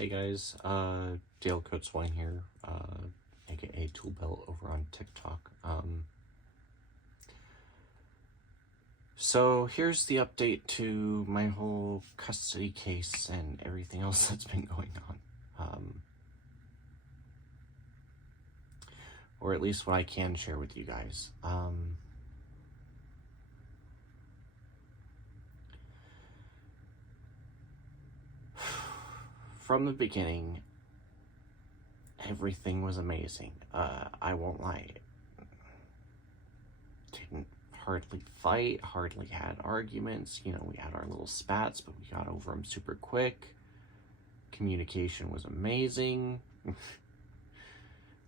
Hey guys, Dale Coatswine here, aka Tool Belt over on TikTok. So here's the update to my whole custody case and everything else that's been going on. Or at least what I can share with you guys. From the beginning, everything was amazing. I won't lie. Didn't hardly fight, hardly had arguments. You know, we had our little spats, but we got over them super quick. Communication was amazing.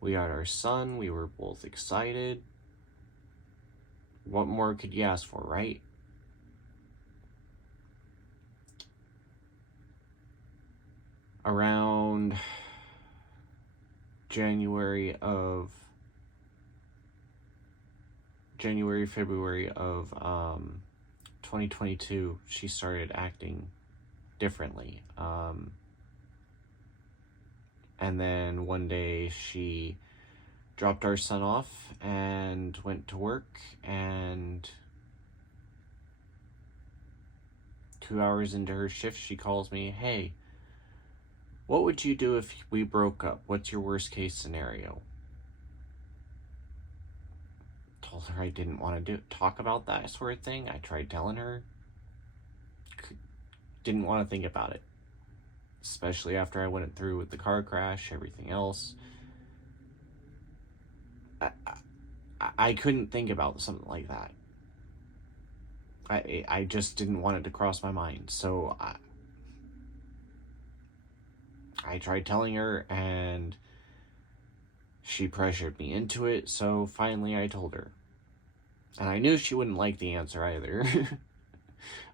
We got our son. We were both excited. What more could you ask for, right? Around February of 2022, she started acting differently. And then one day she dropped our son off and went to work, and 2 hours into her shift, she calls me, "Hey, what would you do if we broke up? What's your worst case scenario?" Told her I didn't want to talk about that sort of thing. I tried telling her. Didn't want to think about it. Especially after I went through with the car crash, everything else. I couldn't think about something like that. I just didn't want it to cross my mind. So I tried telling her, and she pressured me into it. So finally I told her. And I knew she wouldn't like the answer either.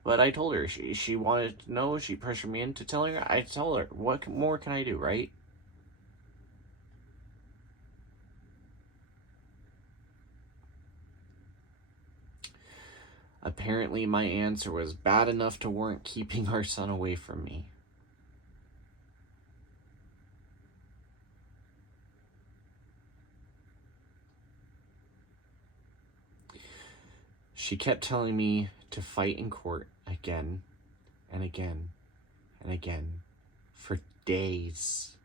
But I told her. She wanted to know. She pressured me into telling her. I told her, what more can I do, right? Apparently my answer was bad enough to warrant keeping our son away from me. She kept telling me to fight in court again and again and again for days.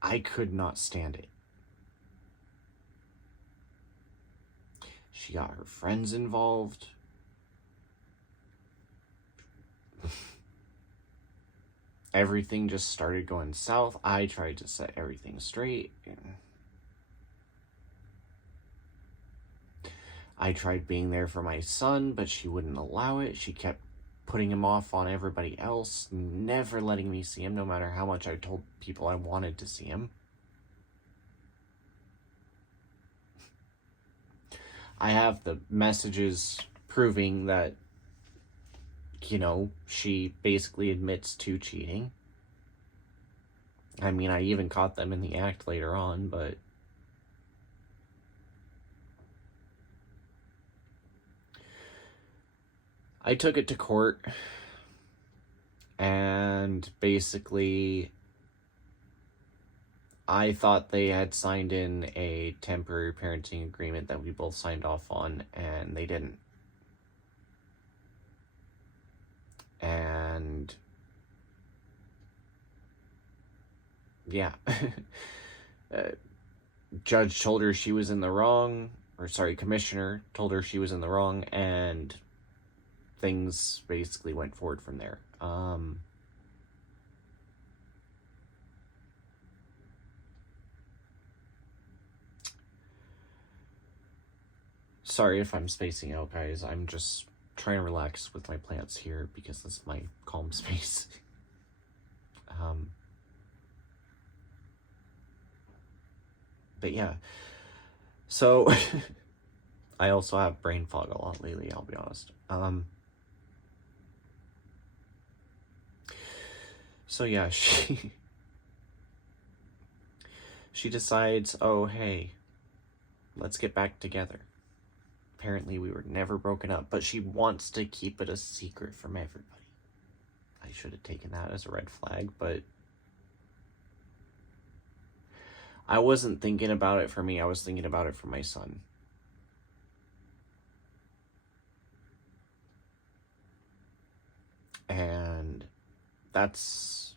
I could not stand it. She got her friends involved. Everything just started going south. I tried to set everything straight. I tried being there for my son, but she wouldn't allow it. She kept putting him off on everybody else, never letting me see him, no matter how much I told people I wanted to see him. I have the messages proving that, you know, she basically admits to cheating. I mean, I even caught them in the act later on, but I took it to court, and basically I thought they had signed in a temporary parenting agreement that we both signed off on, and they didn't. And yeah, judge told her she was in the wrong, or sorry, commissioner told her she was in the wrong, and things basically went forward from there. Sorry if I'm spacing out, guys. I'm just trying to relax with my plants here because this is my calm space. But yeah, so I also have brain fog a lot lately, I'll be honest. So yeah, she decides, oh hey, let's get back together. Apparently we were never broken up, but she wants to keep it a secret from everybody. I should have taken that as a red flag, but I wasn't thinking about it for me, I was thinking about it for my son. And that's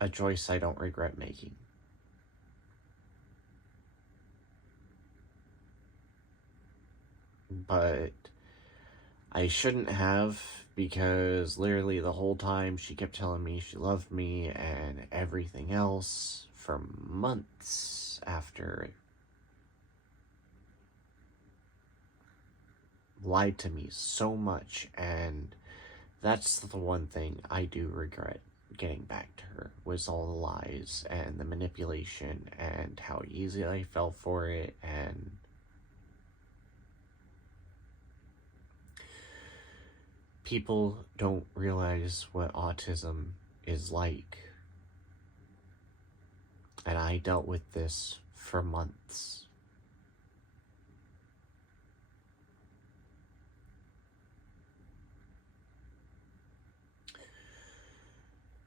a choice I don't regret making. But I shouldn't have, because literally the whole time she kept telling me she loved me and everything else for months after. Lied to me so much, and that's the one thing I do regret getting back to her, was all the lies and the manipulation and how easy I fell for it. And people don't realize what autism is like, and I dealt with this for months.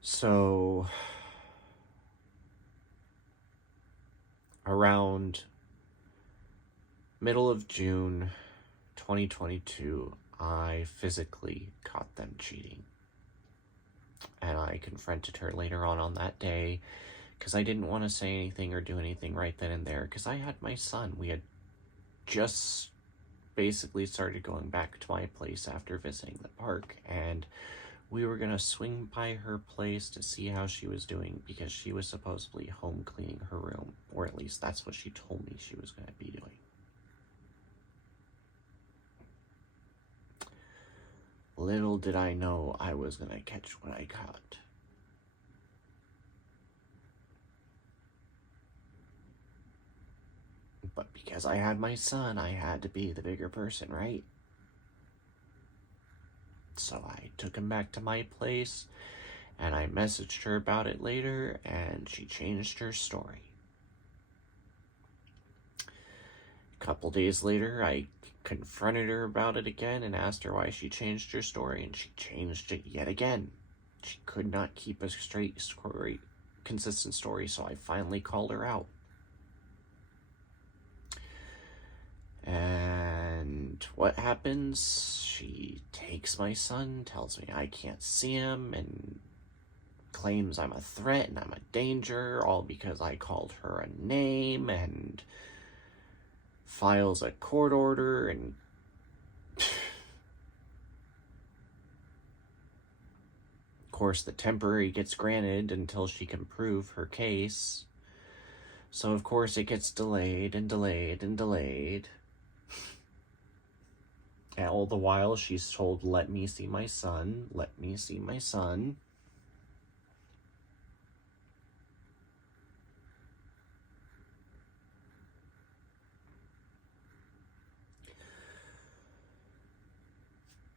So around middle of June 2022, I physically caught them cheating. And I confronted her later on that day, because I didn't want to say anything or do anything right then and there, because I had my son. We had just basically started going back to my place after visiting the park, and we were going to swing by her place to see how she was doing, because she was supposedly home cleaning her room, or at least that's what she told me she was going to be doing. Little did I know I was going to catch what I caught. But because I had my son, I had to be the bigger person, right? So I took him back to my place, and I messaged her about it later, and she changed her story. A couple days later, I confronted her about it again and asked her why she changed her story, and she changed it yet again. She could not keep a straight story, consistent story, so I finally called her out. And what happens? She takes my son, tells me I can't see him, and claims I'm a threat and I'm a danger, all because I called her a name, and files a court order. And of course the temporary gets granted until she can prove her case. So of course it gets delayed and delayed and delayed. And all the while she's told, let me see my son, let me see my son.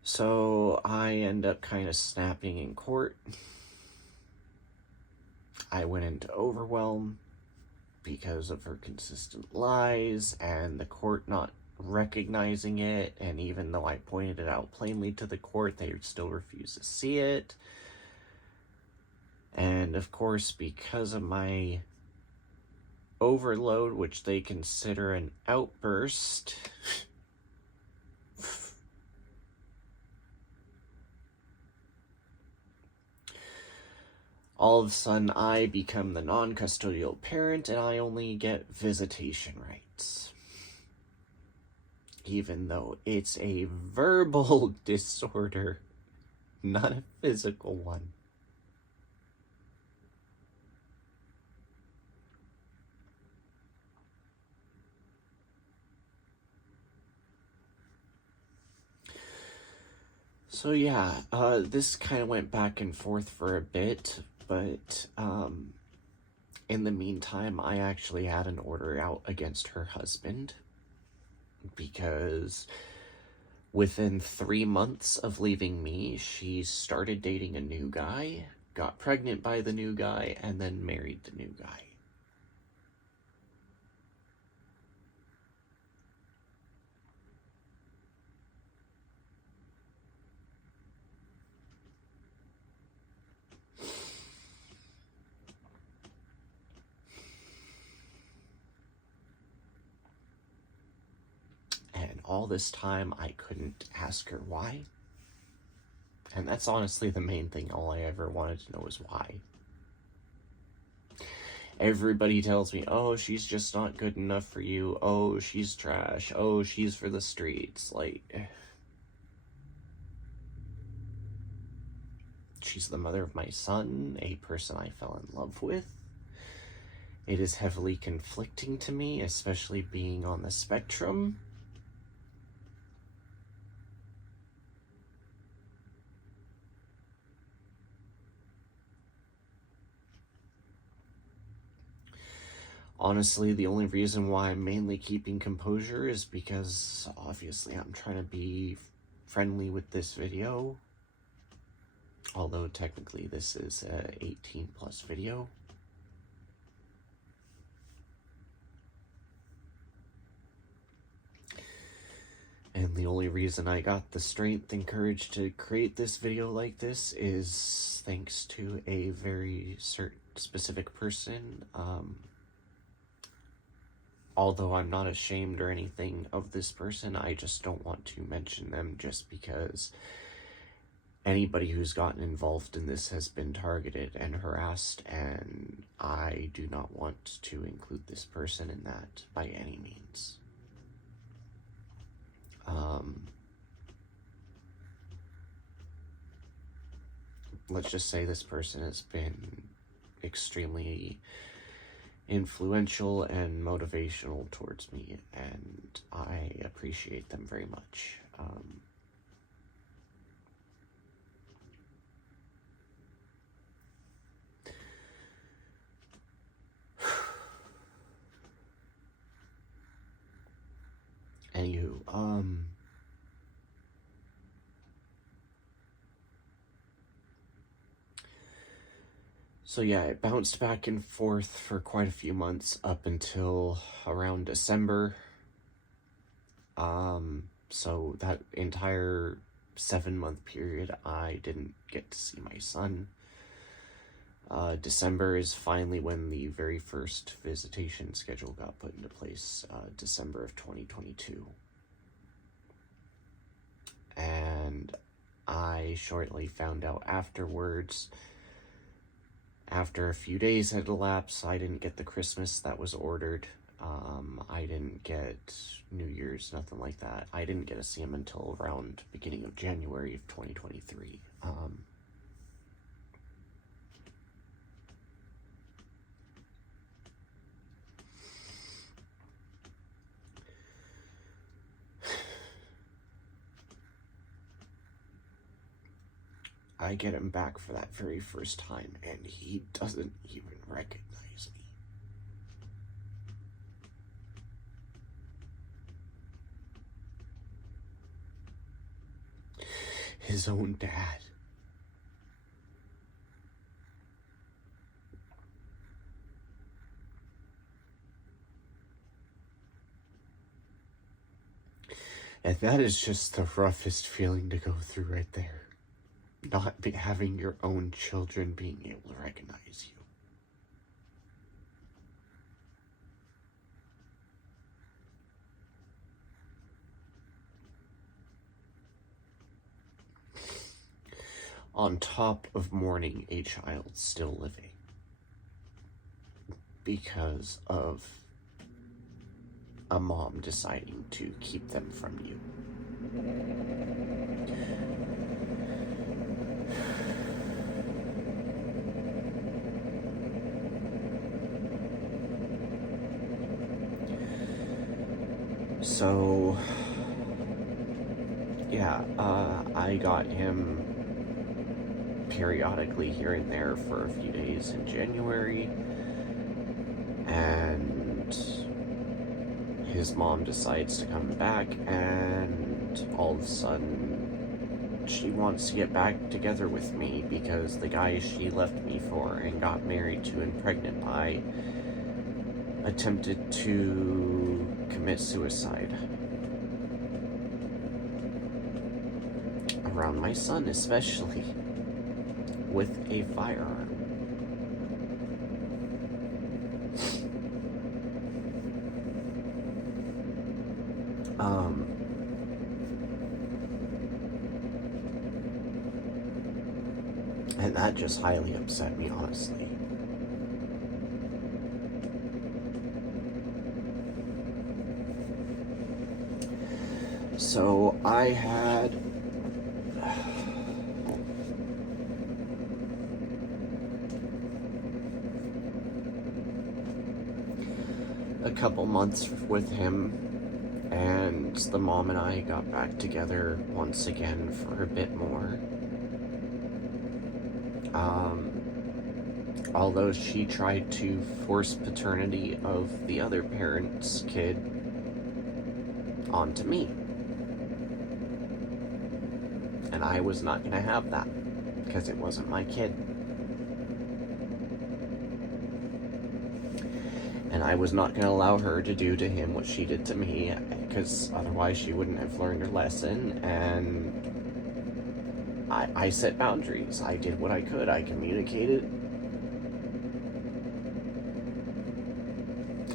So I end up kind of snapping in court. I went into overwhelm because of her consistent lies and the court not recognizing it, and even though I pointed it out plainly to the court, they still refused to see it. And of course, because of my overload, which they consider an outburst, all of a sudden I become the non-custodial parent, and I only get visitation rights. Even though it's a verbal disorder, not a physical one. So yeah, this kind of went back and forth for a bit, but in the meantime, I actually had an order out against her husband, because within 3 months of leaving me, she started dating a new guy, got pregnant by the new guy, and then married the new guy. all this time I couldn't ask her why. And that's honestly the main thing. All I ever wanted to know was why. Everybody tells me, oh, she's just not good enough for you. Oh, she's trash. Oh, she's for the streets. Like, she's the mother of my son, a person I fell in love with. It is heavily conflicting to me, especially being on the spectrum. Honestly, the only reason why I'm mainly keeping composure is because, obviously, I'm trying to be friendly with this video. Although, technically, this is a 18+ video. And the only reason I got the strength and courage to create this video like this is thanks to a very specific person. Although I'm not ashamed or anything of this person, I just don't want to mention them just because anybody who's gotten involved in this has been targeted and harassed, and I do not want to include this person in that by any means. Let's just say this person has been extremely influential and motivational towards me, and I appreciate them very much. Anywho, so yeah, it bounced back and forth for quite a few months up until around December. So that entire 7-month period, I didn't get to see my son. December is finally when the very first visitation schedule got put into place, December of 2022. And I shortly found out afterwards, after a few days had elapsed, I didn't get the Christmas that was ordered. I didn't get New Year's, nothing like that. I didn't get to see him until around beginning of January of 2023. I get him back for that very first time, and he doesn't even recognize me. His own dad. And that is just the roughest feeling to go through right there. Not having your own children being able to recognize you. On top of mourning a child still living because of a mom deciding to keep them from you. So, yeah, I got him periodically here and there for a few days in January, and his mom decides to come back, and all of a sudden she wants to get back together with me because the guy she left me for and got married to and pregnant by attempted to commit suicide around my son, especially with a firearm. And that just highly upset me, honestly. So I had a couple months with him, and the mom and I got back together once again for a bit more. Although she tried to force paternity of the other parent's kid onto me. And I was not going to have that, because it wasn't my kid. And I was not going to allow her to do to him what she did to me, because otherwise she wouldn't have learned her lesson. And I set boundaries. I did what I could. I communicated.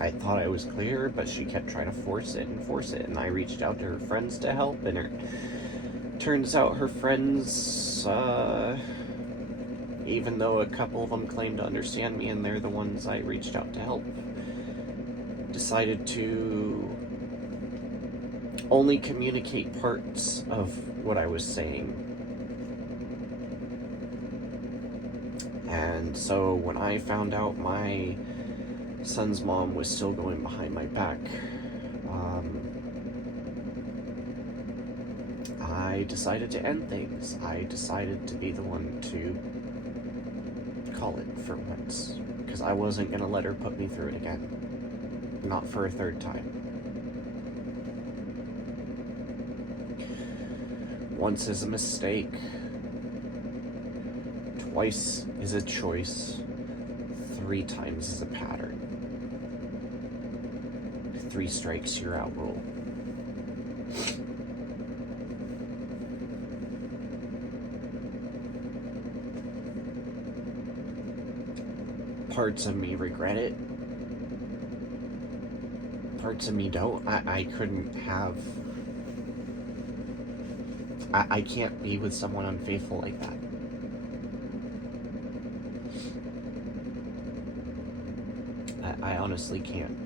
I thought I was clear, but she kept trying to force it. And I reached out to her friends to help, and turns out her friends, even though a couple of them claimed to understand me and they're the ones I reached out to help, decided to only communicate parts of what I was saying. And so when I found out my son's mom was still going behind my back, I decided to end things. I decided to be the one to call it for once, because I wasn't going to let her put me through it again. Not for a third time. Once is a mistake. Twice is a choice. 3 times is a pattern. 3 strikes, you're out rule. Parts of me regret it. Parts of me don't. I couldn't have... I can't be with someone unfaithful like that. I honestly can't.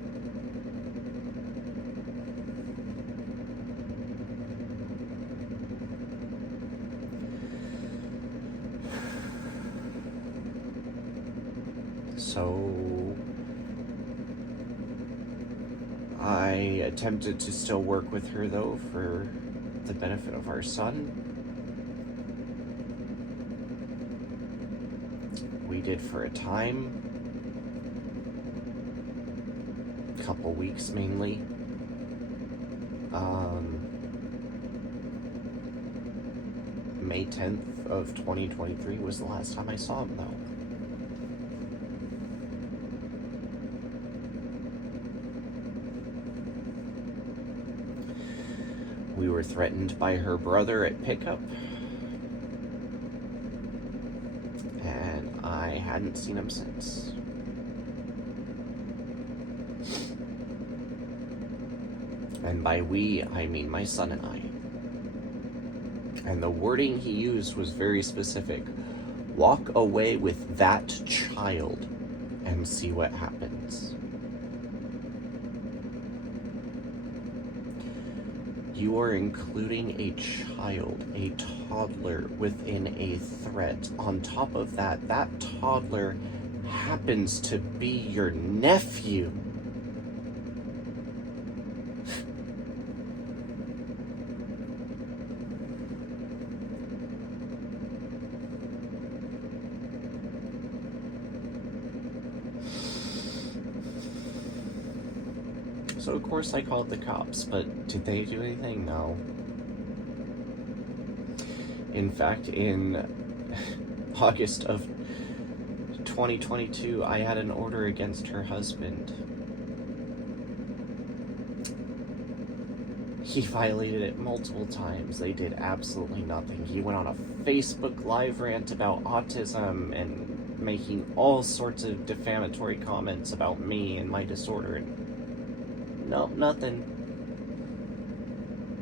So I attempted to still work with her, though, for the benefit of our son. We did for a time. Couple weeks mainly. May 10th of 2023 was the last time I saw him, though. We were threatened by her brother at pickup, and I hadn't seen him since. And by we, I mean my son and I. And the wording he used was very specific. Walk away with that child and see what happens. You are including a child, a toddler, within a threat. On top of that, that toddler happens to be your nephew. So of course I called the cops, but did they do anything? No. In fact, in August of 2022, I had an order against her husband. He violated it multiple times. They did absolutely nothing. He went on a Facebook Live rant about autism and making all sorts of defamatory comments about me and my disorder. Nope, nothing.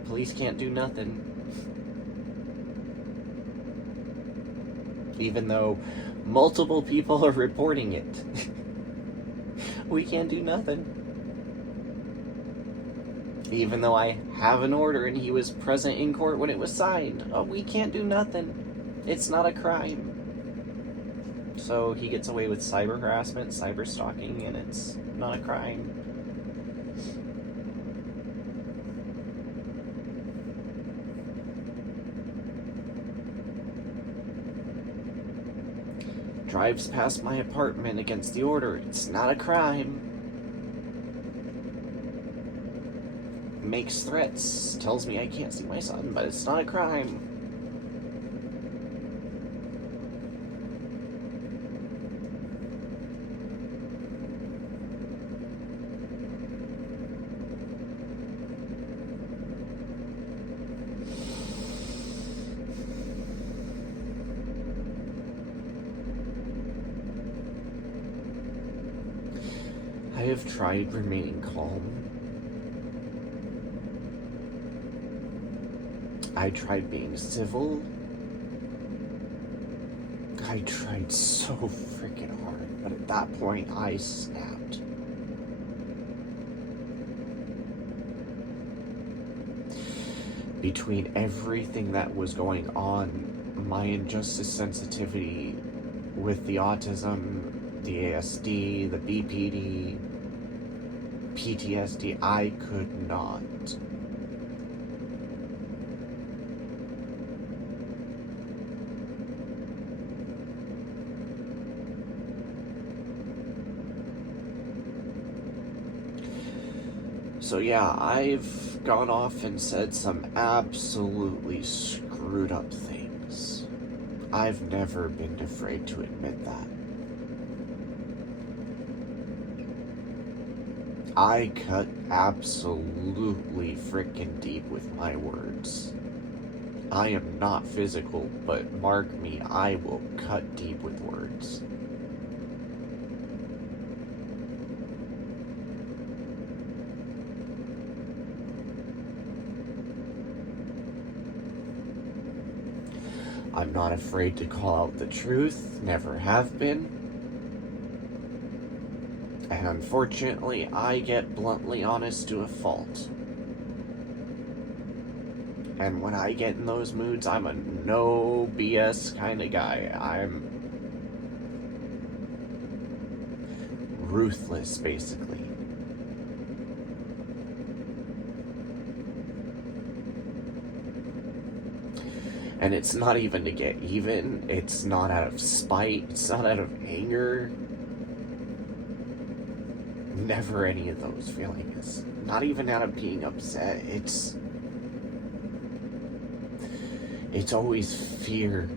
Police can't do nothing. even though multiple people are reporting it. We can't do nothing. Even though I have an order and he was present in court when it was signed, we can't do nothing. It's not a crime. So he gets away with cyber harassment, cyber stalking, and it's not a crime. Drives past my apartment against the order. It's not a crime. Makes threats. Tells me I can't see my son, but it's not a crime. I have tried remaining calm. I tried being civil. I tried so freaking hard, but at that point I snapped. Between everything that was going on, my injustice sensitivity with the autism, the ASD, the BPD, PTSD, I could not. So yeah, I've gone off and said some absolutely screwed up things. I've never been afraid to admit that. I cut absolutely freaking deep with my words. I am not physical, but mark me, I will cut deep with words. I'm not afraid to call out the truth, never have been. And unfortunately, I get bluntly honest to a fault. And when I get in those moods, I'm a no BS kind of guy. I'm ruthless, basically. And it's not even to get even. It's not out of spite. It's not out of anger. Never any of those feelings. Not even out of being upset. It's always fear.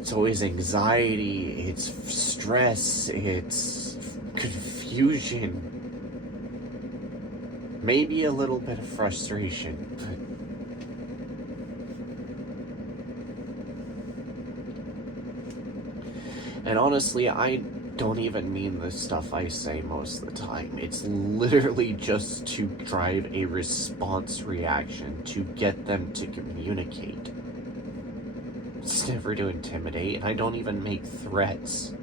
It's always anxiety. It's stress. It's confusion. Maybe a little bit of frustration, and honestly, I don't even mean the stuff I say most of the time. It's literally just to drive a response reaction, to get them to communicate. It's never to intimidate, and I don't even make threats.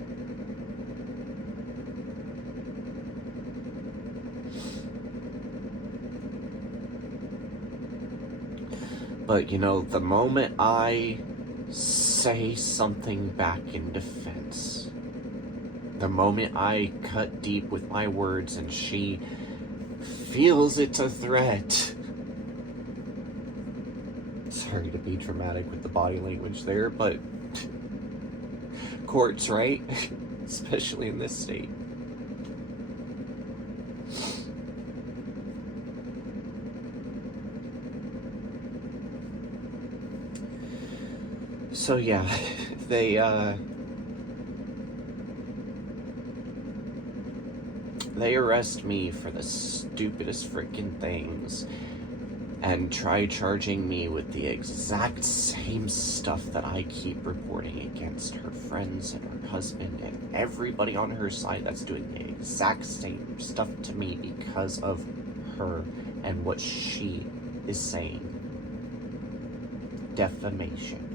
But, you know, the moment I say something back in defense, the moment I cut deep with my words and she feels it's a threat. Sorry to be dramatic with the body language there, but courts, right? Especially in this state. So yeah, they arrest me for the stupidest freaking things and try charging me with the exact same stuff that I keep reporting against her friends and her husband and everybody on her side that's doing the exact same stuff to me because of her and what she is saying. defamation.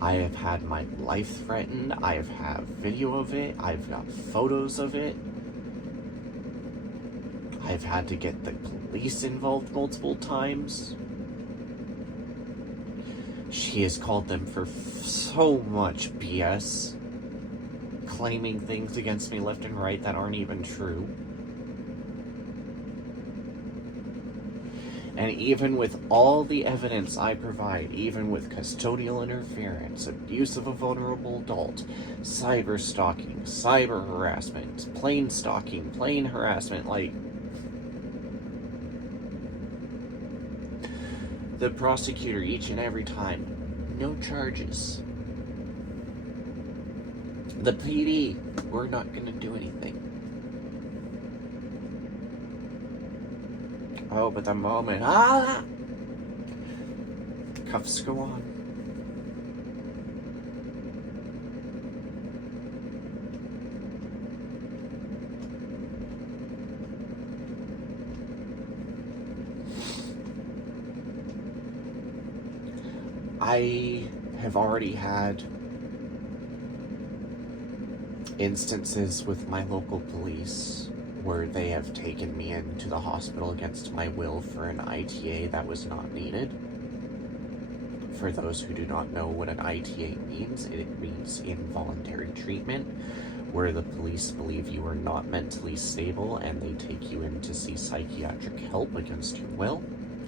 I have had my life threatened. I have had video of it. I've got photos of it. I've had to get the police involved multiple times. She has called them for so much BS, claiming things against me left and right that aren't even true. And even with all the evidence I provide, even with custodial interference, abuse of a vulnerable adult, cyber stalking, cyber harassment, plain stalking, plain harassment, like, the prosecutor each and every time, no charges. The PD, we're not going to do anything. Oh, but the moment, cuffs go on. I have already had instances with my local police where they have taken me into the hospital against my will for an ITA that was not needed. For those who do not know what an ITA means, it means involuntary treatment, where the police believe you are not mentally stable and they take you in to see psychiatric help against your will,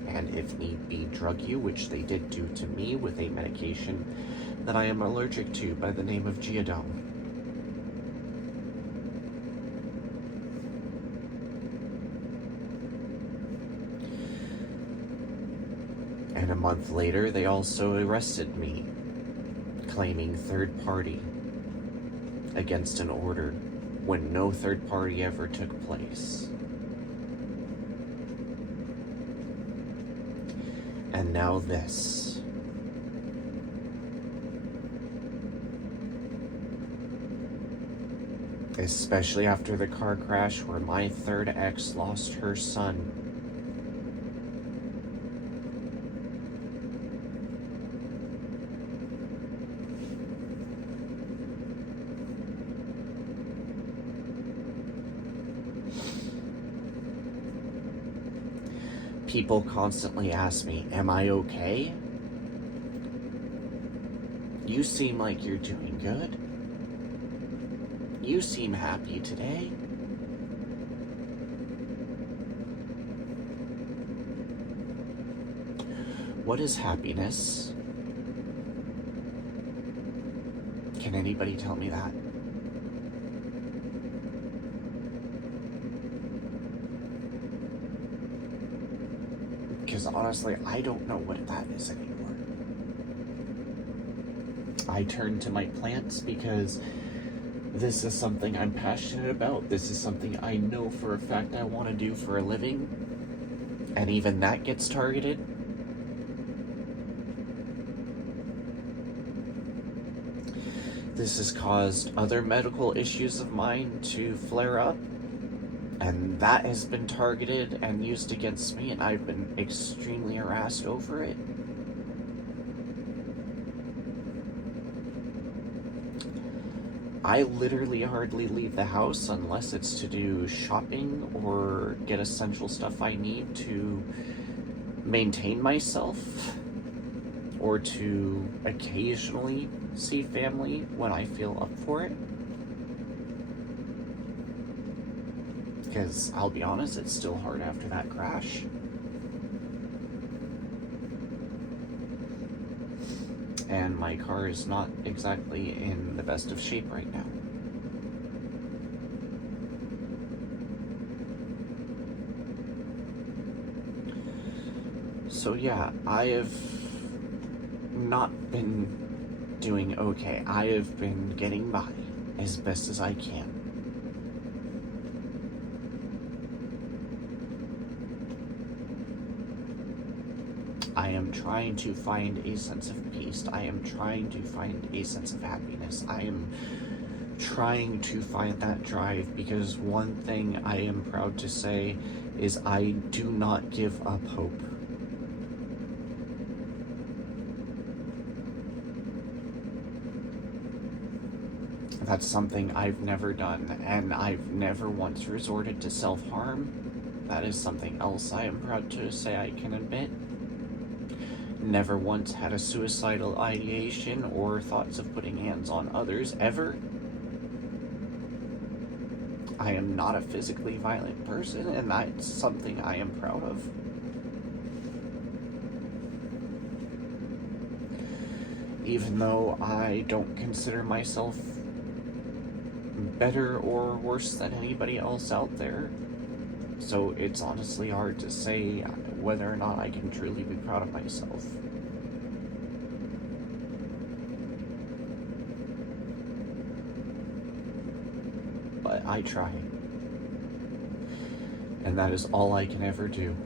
and if need be, drug you, which they did do to me with a medication that I am allergic to by the name of Geodome. And a month later, they also arrested me, claiming third party against an order when no third party ever took place. And now this. Especially after the car crash where my third ex lost her son. People constantly ask me, am I okay? You seem like you're doing good. You seem happy today. What is happiness? Can anybody tell me that? Because honestly, I don't know what that is anymore. I turn to my plants because this is something I'm passionate about. This is something I know for a fact I want to do for a living. And even that gets targeted. This has caused other medical issues of mine to flare up. And that has been targeted and used against me, and I've been extremely harassed over it. I literally hardly leave the house unless it's to do shopping or get essential stuff I need to maintain myself, or to occasionally see family when I feel up for it. Because I'll be honest, it's still hard after that crash. And my car is not exactly in the best of shape right now. So yeah, I have not been doing okay. I have been getting by as best as I can. I am trying to find a sense of peace. I am trying to find a sense of happiness. I am trying to find that drive, because one thing I am proud to say is I do not give up hope. That's something I've never done, and I've never once resorted to self-harm. That is something else I am proud to say I can admit. Never once had a suicidal ideation or thoughts of putting hands on others, ever. I am not a physically violent person, and that's something I am proud of. Even though I don't consider myself better or worse than anybody else out there. So it's honestly hard to say whether or not I can truly be proud of myself. But I try. And that is all I can ever do.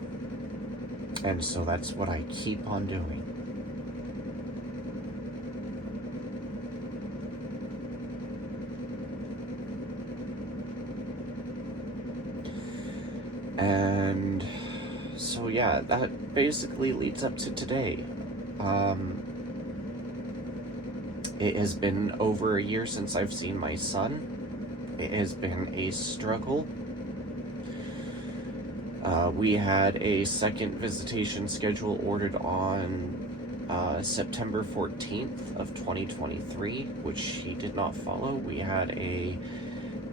And so that's what I keep on doing. And so yeah, that basically leads up to today. It has been over a year since I've seen my son. It has been a struggle. We had a second visitation schedule ordered on September 14th of 2023, which he did not follow. We had a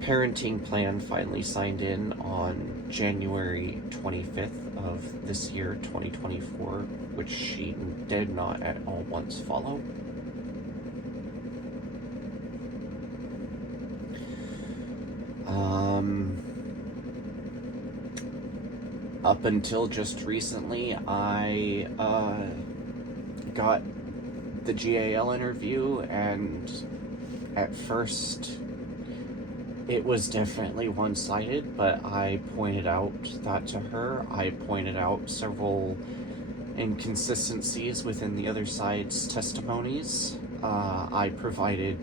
parenting plan finally signed in on January 25th of this year, 2024, which she did not at all once follow. Up until just recently, I got the GAL interview, and at first it was definitely one-sided, but I pointed out that to her. I pointed out several inconsistencies within the other side's testimonies. I provided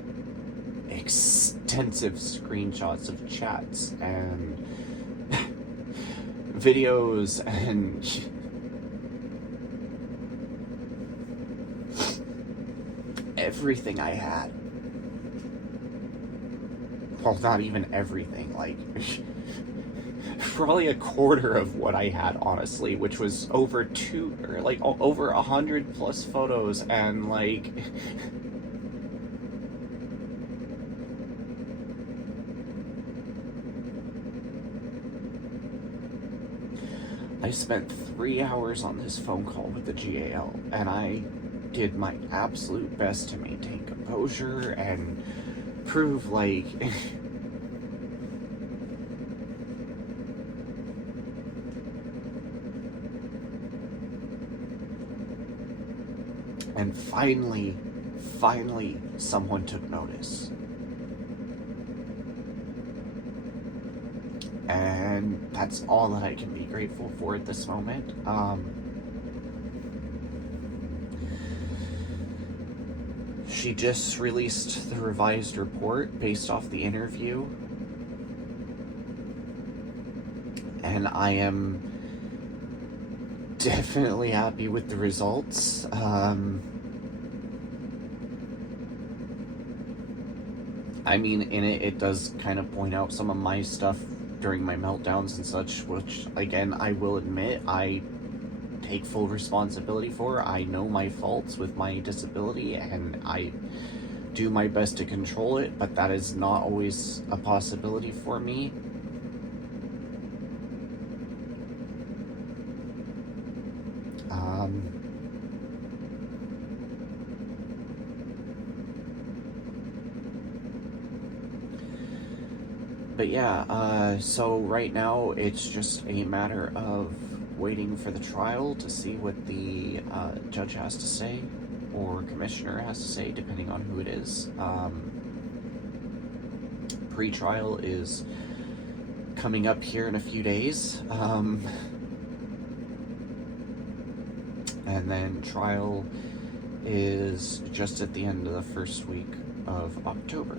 extensive screenshots of chats and videos and everything I had. Well, not even everything, like probably a quarter of what I had, honestly, which was over 100 plus photos, and like I spent 3 hours on this phone call with the GAL, and I did my absolute best to maintain composure and prove, like, and finally, someone took notice. And that's all that I can be grateful for at this moment. She just released the revised report based off the interview, and I am definitely happy with the results. I mean, in it does kind of point out some of my stuff during my meltdowns and such, which, again, I will admit I take full responsibility for. I know my faults with my disability, and I do my best to control it, but that is not always a possibility for me. But yeah, so right now it's just a matter of waiting for the trial to see what the judge has to say, or commissioner has to say, depending on who it is. Pre-trial is coming up here in a few days, and then trial is just at the end of the first week of October.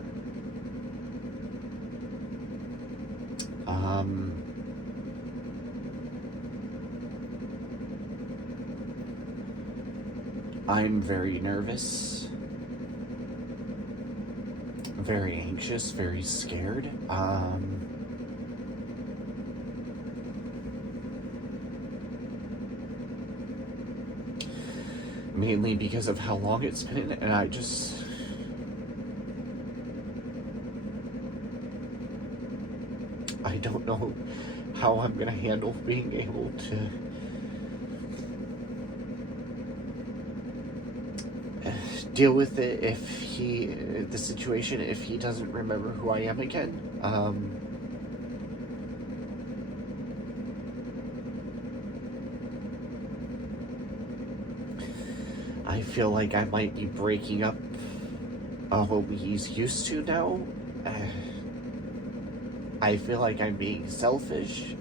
I'm very nervous, very anxious, very scared. Mainly because of how long it's been, and I don't know how I'm gonna handle being able to deal with it the situation, if he doesn't remember who I am again. I feel like I might be breaking up what he's used to now. I feel like I'm being selfish.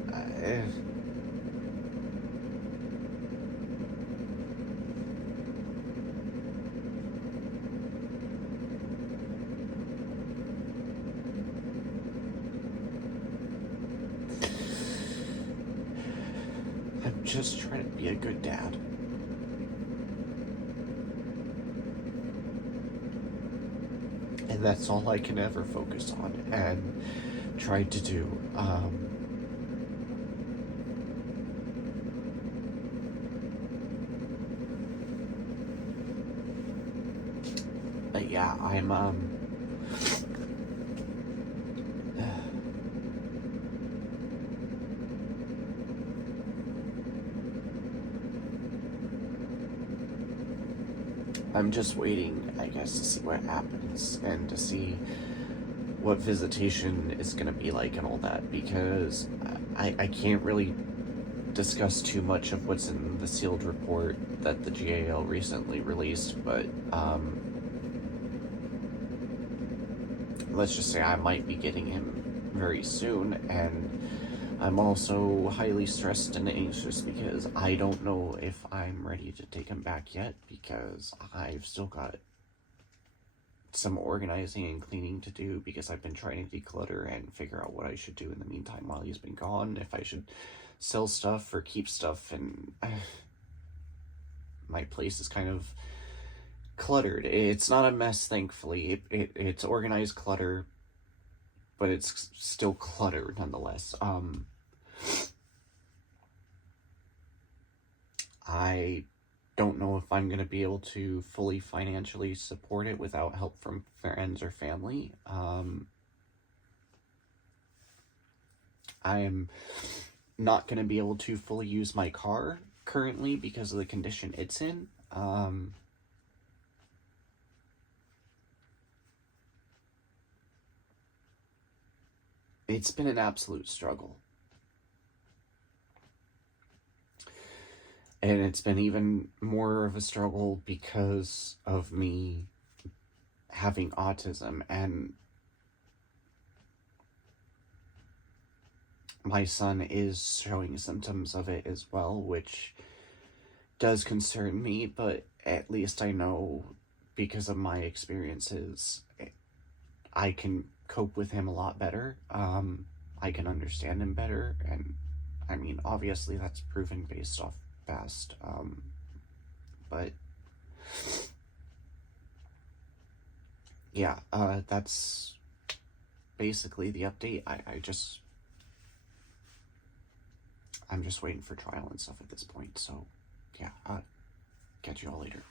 I'm just trying to be a good dad. And that's all I can ever focus on and try to do. But yeah, I'm just waiting, I guess, to see what happens and to see what visitation is going to be like and all that, because I can't really discuss too much of what's in the sealed report that the GAL recently released, but let's just say I might be getting him very soon, and I'm also highly stressed and anxious because I don't know if I'm ready to take him back yet, because I've still got some organizing and cleaning to do, because I've been trying to declutter and figure out what I should do in the meantime while he's been gone, if I should sell stuff or keep stuff, and my place is kind of cluttered. It's not a mess, thankfully. It's organized clutter, but it's still clutter nonetheless. I don't know if I'm going to be able to fully financially support it without help from friends or family. I am not going to be able to fully use my car currently because of the condition it's in. It's been an absolute struggle. And it's been even more of a struggle because of me having autism, and my son is showing symptoms of it as well, which does concern me, but at least I know, because of my experiences, I can cope with him a lot better. I can understand him better, and I mean, obviously that's proven based off past, but yeah, that's basically the update. I'm just waiting for trial and stuff at this point, so yeah, catch you all later.